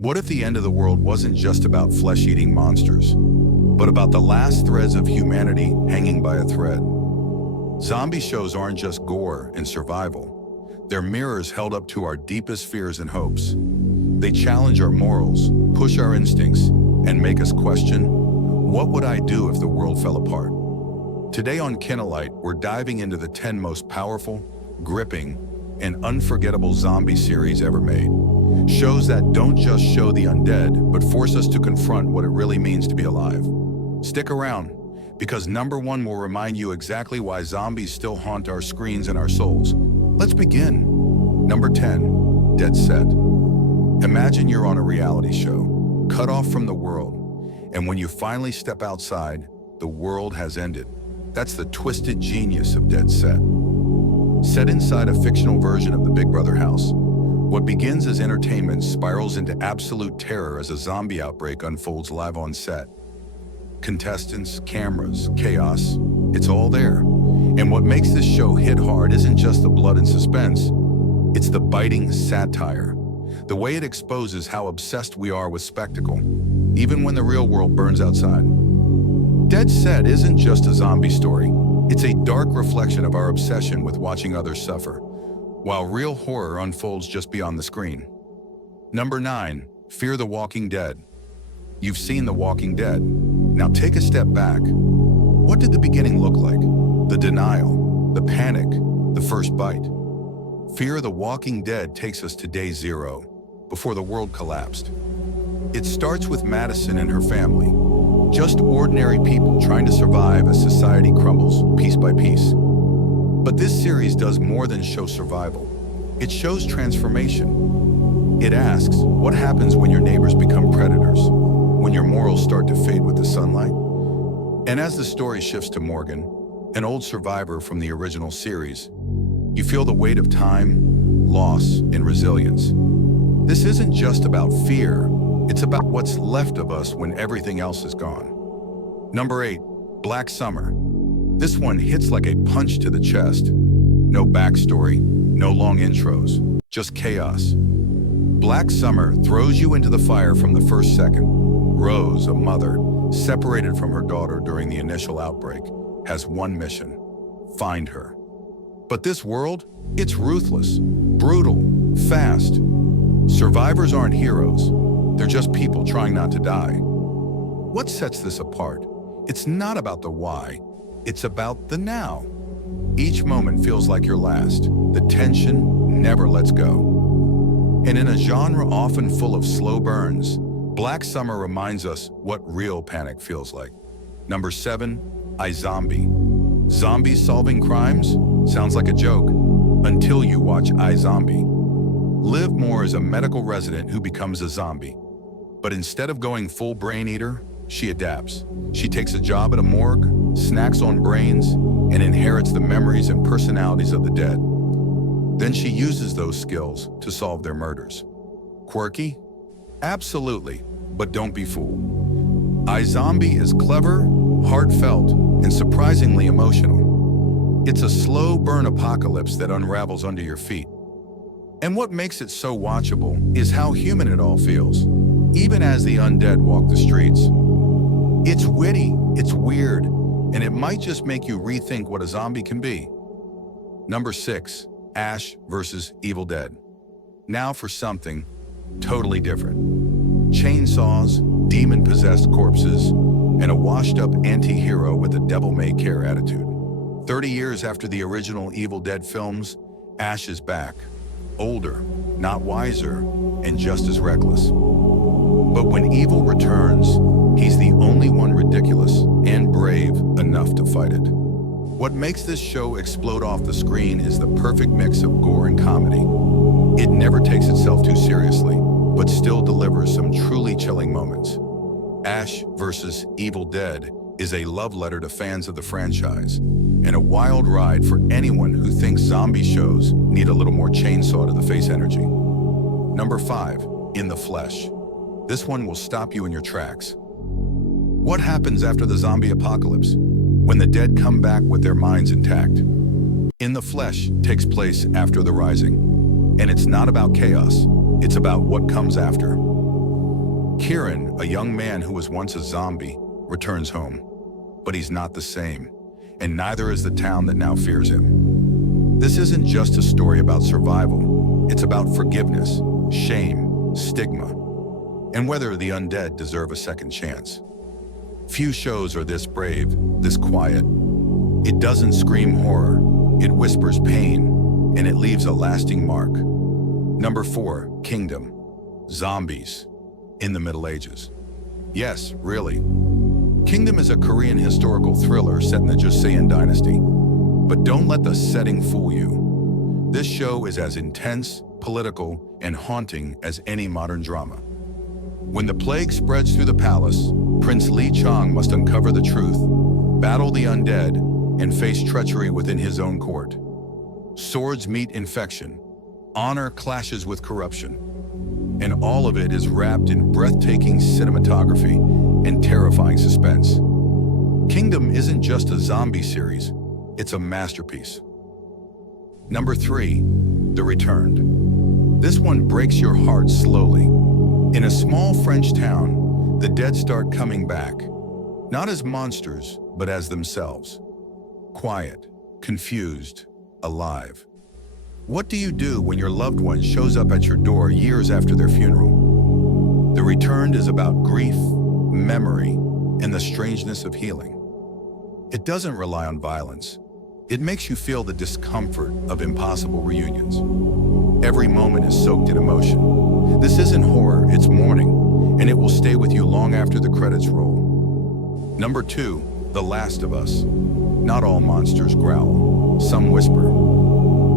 What if the end of the world wasn't just about flesh-eating monsters, but about the last threads of humanity hanging by a thread? Zombie shows aren't just gore and survival. They're mirrors held up to our deepest fears and hopes. They challenge our morals, push our instincts, and make us question, what would I do if the world fell apart? Today on Kinelight, we're diving into the 10 most powerful, gripping, and unforgettable zombie series ever made. Shows that don't just show the undead, but force us to confront what it really means to be alive. Stick around, because number 1 will remind you exactly why zombies still haunt our screens and our souls. Let's begin. Number 10, Dead Set. Imagine you're on a reality show, cut off from the world, and when you finally step outside, the world has ended. That's the twisted genius of Dead Set. Set inside a fictional version of the Big Brother house, what begins as entertainment spirals into absolute terror as a zombie outbreak unfolds live on set. Contestants, cameras, chaos, it's all there. And what makes this show hit hard isn't just the blood and suspense, it's the biting satire. The way it exposes how obsessed we are with spectacle, even when the real world burns outside. Dead Set isn't just a zombie story, it's a dark reflection of our obsession with watching others suffer, while real horror unfolds just beyond the screen. Number 9, Fear the Walking Dead. You've seen The Walking Dead. Now take a step back. What did the beginning look like? The denial, the panic, the first bite. Fear the Walking Dead takes us to day 0, before the world collapsed. It starts with Madison and her family, just ordinary people trying to survive as society crumbles piece by piece. But this series does more than show survival. It shows transformation. It asks, what happens when your neighbors become predators? When your morals start to fade with the sunlight? And as the story shifts to Morgan, an old survivor from the original series, you feel the weight of time, loss, and resilience. This isn't just about fear, it's about what's left of us when everything else is gone. Number 8, Black Summer. This one hits like a punch to the chest. No backstory, no long intros, just chaos. Black Summer throws you into the fire from the first second. Rose, a mother, separated from her daughter during the initial outbreak, has one mission: find her. But this world, it's ruthless, brutal, fast. Survivors aren't heroes, they're just people trying not to die. What sets this apart? It's not about the why, it's about the now. Each moment feels like your last. The tension never lets go. And in a genre often full of slow burns, Black Summer reminds us what real panic feels like. Number 7, iZombie. Zombies solving crimes? Sounds like a joke, until you watch iZombie. Liv Moore is a medical resident who becomes a zombie. But instead of going full brain eater, she adapts. She takes a job at a morgue, snacks on brains, and inherits the memories and personalities of the dead. Then she uses those skills to solve their murders. Quirky? Absolutely, but don't be fooled. iZombie is clever, heartfelt, and surprisingly emotional. It's a slow burn apocalypse that unravels under your feet. And what makes it so watchable is how human it all feels, even as the undead walk the streets. It's witty, it's weird, and it might just make you rethink what a zombie can be. Number 6, Ash vs. Evil Dead. Now for something totally different. Chainsaws, demon-possessed corpses, and a washed-up anti-hero with a devil-may-care attitude. 30 years after the original Evil Dead films, Ash is back. Older, not wiser, and just as reckless. But when evil returns, he's the only one ridiculous and brave enough to fight it. What makes this show explode off the screen is the perfect mix of gore and comedy. It never takes itself too seriously, but still delivers some truly chilling moments. Ash vs. Evil Dead is a love letter to fans of the franchise, and a wild ride for anyone who thinks zombie shows need a little more chainsaw to the face energy. Number 5, In the Flesh. This one will stop you in your tracks. What happens after the zombie apocalypse, when the dead come back with their minds intact? In the Flesh takes place after the rising, and it's not about chaos, it's about what comes after. Kieran, a young man who was once a zombie, returns home. But he's not the same, and neither is the town that now fears him. This isn't just a story about survival. It's about forgiveness, shame, stigma, and whether the undead deserve a second chance. Few shows are this brave, this quiet. It doesn't scream horror, it whispers pain, and it leaves a lasting mark. Number 4, Kingdom. Zombies in the Middle Ages. Yes, really. Kingdom is a Korean historical thriller set in the Joseon dynasty. But don't let the setting fool you. This show is as intense, political, and haunting as any modern drama. When the plague spreads through the palace, Prince Lee Chong must uncover the truth, battle the undead, and face treachery within his own court. Swords meet infection, honor clashes with corruption, and all of it is wrapped in breathtaking cinematography and terrifying suspense. Kingdom isn't just a zombie series, it's a masterpiece. Number 3, The Returned. This one breaks your heart slowly. In a small French town, the dead start coming back, not as monsters, but as themselves. Quiet, confused, alive. What do you do when your loved one shows up at your door years after their funeral? The Returned is about grief, memory, and the strangeness of healing. It doesn't rely on violence. It makes you feel the discomfort of impossible reunions. Every moment is soaked in emotion. This isn't horror, it's mourning, and it will stay with you long after the credits roll. Number 2, The Last of Us. Not all monsters growl, some whisper.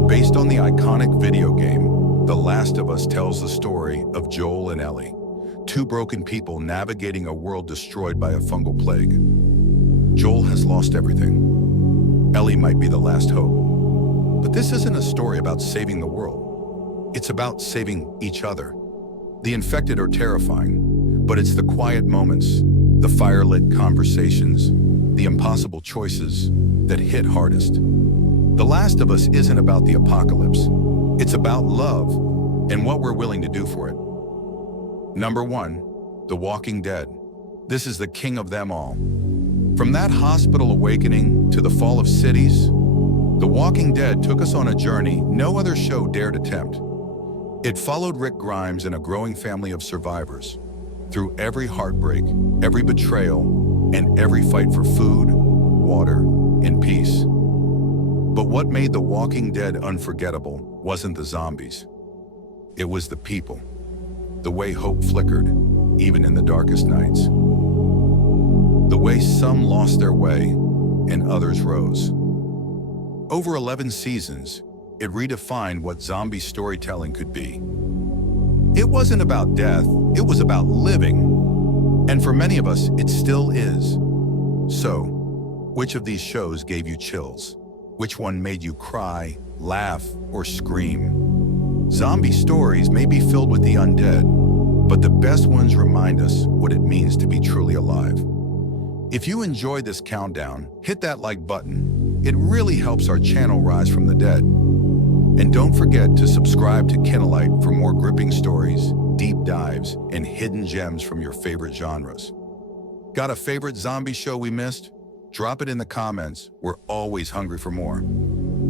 Based on the iconic video game, The Last of Us tells the story of Joel and Ellie, 2 broken people navigating a world destroyed by a fungal plague. Joel has lost everything. Ellie might be the last hope. But this isn't a story about saving the world. It's about saving each other. The infected are terrifying, but it's the quiet moments, the fire-lit conversations, the impossible choices that hit hardest. The Last of Us isn't about the apocalypse. It's about love and what we're willing to do for it. Number 1, The Walking Dead. This is the king of them all. From that hospital awakening to the fall of cities, The Walking Dead took us on a journey no other show dared attempt. It followed Rick Grimes and a growing family of survivors through every heartbreak, every betrayal, and every fight for food, water, and peace. But what made The Walking Dead unforgettable wasn't the zombies. It was the people. The way hope flickered, even in the darkest nights. The way some lost their way and others rose. Over 11 seasons, it redefined what zombie storytelling could be. It wasn't about death, it was about living. And for many of us, it still is. So, which of these shows gave you chills? Which one made you cry, laugh, or scream? Zombie stories may be filled with the undead, but the best ones remind us what it means to be truly alive. If you enjoyed this countdown, hit that like button. It really helps our channel rise from the dead. And don't forget to subscribe to Kinelight for more gripping stories, deep dives, and hidden gems from your favorite genres. Got a favorite zombie show we missed? Drop it in the comments. We're always hungry for more.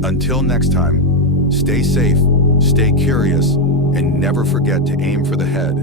Until next time, stay safe, stay curious, and never forget to aim for the head.